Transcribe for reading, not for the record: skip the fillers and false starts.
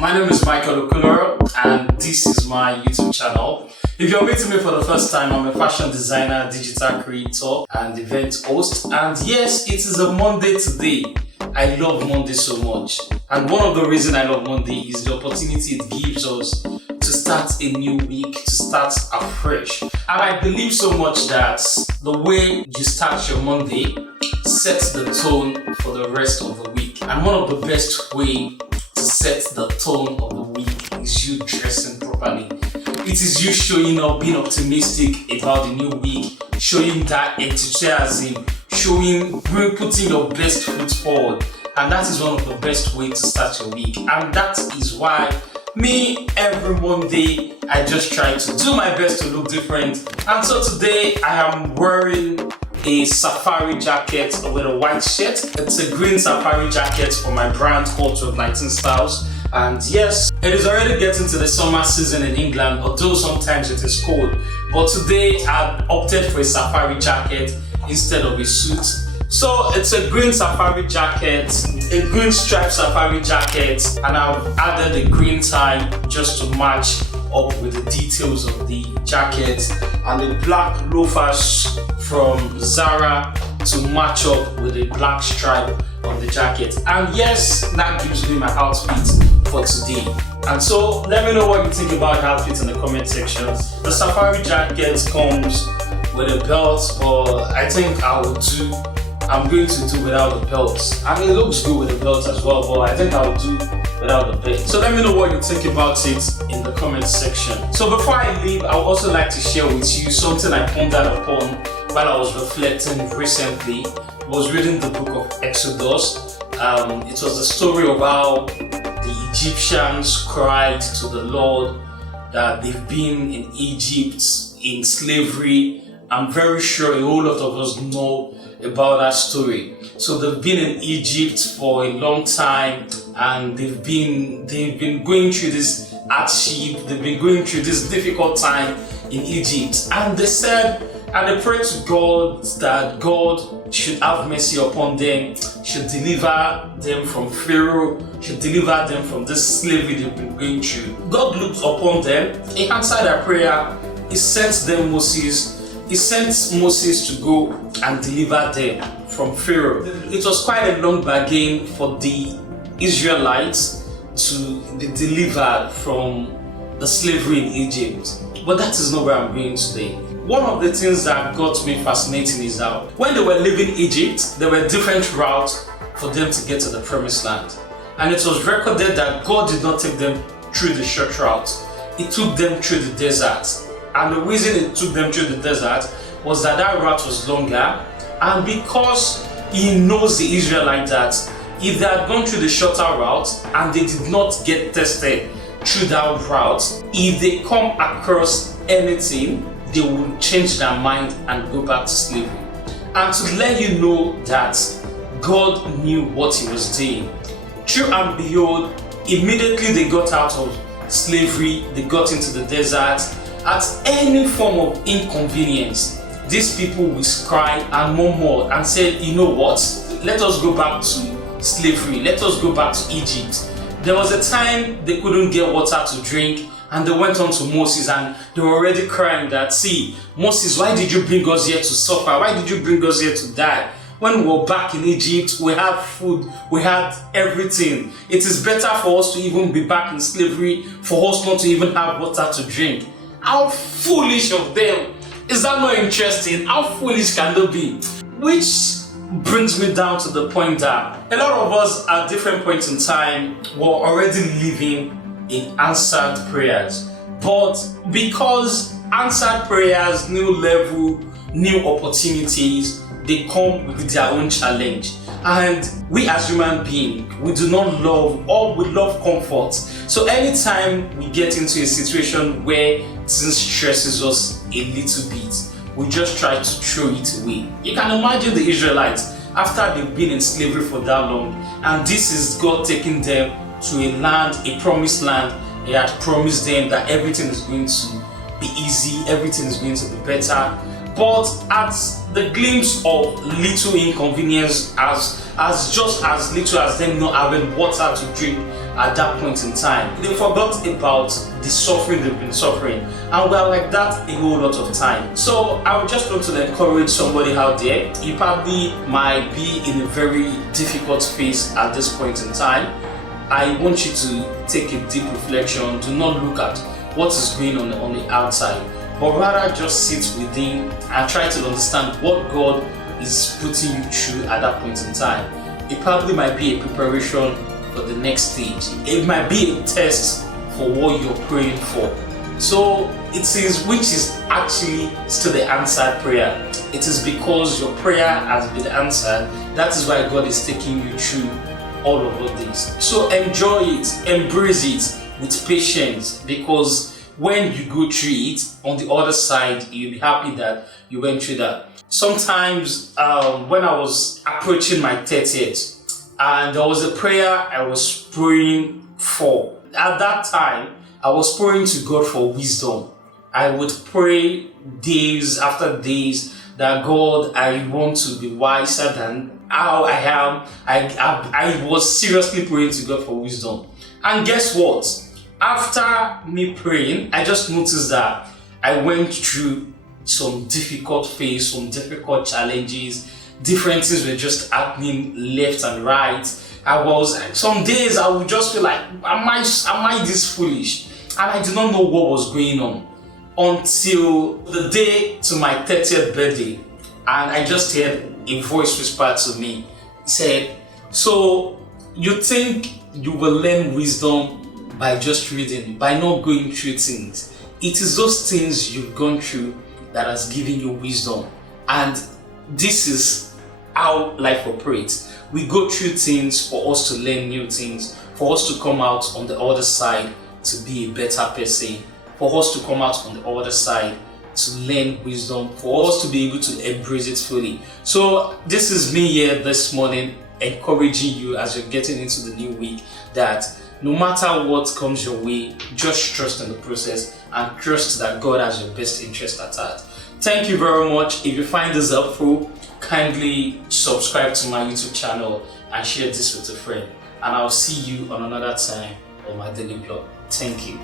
My name is Michael Okunloro and this is my YouTube channel. If you're meeting me for the first time, I'm a fashion designer, digital creator and event host. And yes, it is a Monday today. I love Monday so much. And one of the reasons I love Monday is the opportunity it gives us to start a new week, to start afresh. And I believe so much that the way you start your Monday sets the tone for the rest of the week. And one of the best ways to set the tone of the week is you dressing properly. It is you showing up, being optimistic about the new week, showing that enthusiasm, putting your best foot forward. And that is one of the best ways to start your week. And that is why every Monday, I just try to do my best to look different. And so today, I am wearing a safari jacket with a white shirt. It's a green safari jacket for my brand called 1219 Styles. And yes, it is already getting to the summer season in England, although sometimes it is cold. But today, I've opted for a safari jacket instead of a suit. So it's a green safari jacket, a green striped safari jacket, and I've added a green tie just to match up with the details of the jacket, and the black loafers from Zara to match up with the black stripe on the jacket. And yes, that gives me my outfit for today. And so let me know what you think about the outfit in the comment section. The safari jacket comes with a belt, but I think I'm going to do without the belt. I mean, it looks good with the belt as well, but I think I will do without the belt. So let me know what you think about it in the comment section. So before I leave, I would also like to share with you something I pondered upon while I was reflecting recently. I was reading the book of Exodus. It was the story of how the Egyptians cried to the Lord that they've been in Egypt in slavery. I'm very sure a whole lot of us know about that story. So they've been in Egypt for a long time, and they've been going through this hardship, they've been going through this difficult time in Egypt. And they said, and they prayed to God that God should have mercy upon them, should deliver them from Pharaoh, should deliver them from this slavery they've been going through. God looked upon them, He answered their prayer, He sent Moses to go and deliver them from Pharaoh. It was quite a long bargain for the Israelites to be delivered from the slavery in Egypt. But that is not where I'm going today. One of the things that got me fascinating is that when they were leaving Egypt, there were different routes for them to get to the promised land. And it was recorded that God did not take them through the short route. He took them through the desert. And the reason it took them through the desert was that route was longer, and because He knows the Israelites that if they had gone through the shorter route and they did not get tested through that route, if they come across anything, they will change their mind and go back to slavery. And to let you know that God knew what He was doing, true and behold, immediately they got out of slavery, they got into the desert. At any form of inconvenience, these people will cry and murmur and say, you know what, let us go back to slavery, let us go back to Egypt. There was a time they couldn't get water to drink, and they went on to Moses and they were already crying that, see, Moses, why did you bring us here to suffer? Why did you bring us here to die? When we were back in Egypt, we had food, we had everything. It is better for us to even be back in slavery, for us not to even have water to drink. How foolish of them! Is that not interesting? How foolish can they be? Which brings me down to the point that a lot of us at different points in time were already living in answered prayers. But because answered prayers, new level, new opportunities, they come with their own challenge. And we as human beings, we do not love, or we love comfort. So anytime we get into a situation where things stresses us a little bit, we just try to throw it away. You can imagine the Israelites after they've been in slavery for that long, and this is God taking them to a land, a promised land. He had promised them that everything is going to be easy, everything is going to be better. But at the glimpse of little inconvenience, as just as little as them not having water to drink, at that point in time. They forgot about the suffering they've been suffering, and we're like that a whole lot of time. So I would just want to encourage somebody out there. You probably might be in a very difficult phase at this point in time. I want you to take a deep reflection. Do not look at what is going on the outside, but rather just sit within and try to understand what God is putting you through at that point in time. It probably might be a preparation for the next stage. It might be a test for what you're praying for. So it is, which is actually still the answered prayer. It is because your prayer has been answered. That is why God is taking you through all of this. So enjoy it, embrace it with patience, because when you go through it, on the other side, you'll be happy that you went through that. Sometimes when I was approaching my 30th, and there was a prayer I was praying for. At that time, I was praying to God for wisdom. I would pray days after days that God, I want to be wiser than how I am. I was seriously praying to God for wisdom. And guess what? After me praying, I just noticed that I went through some difficult phase, some difficult challenges. Different things were just happening left and right. Some days I would just feel like, am I this foolish? And I did not know what was going on until the day to my 30th birthday, and I just heard a voice whisper to me. He said, "So you think you will learn wisdom by just reading, by not going through things? It is those things you've gone through that has given you wisdom." And this is how life operates. We go through things for us to learn new things, for us to come out on the other side to be a better person, for us to come out on the other side to learn wisdom, for us to be able to embrace it fully. So this is me here this morning, encouraging you as you're getting into the new week, that no matter what comes your way, just trust in the process and trust that God has your best interest at heart. Thank you very much. If you find this helpful, kindly subscribe to my YouTube channel and share this with a friend. And I'll see you on another time on my daily blog. Thank you.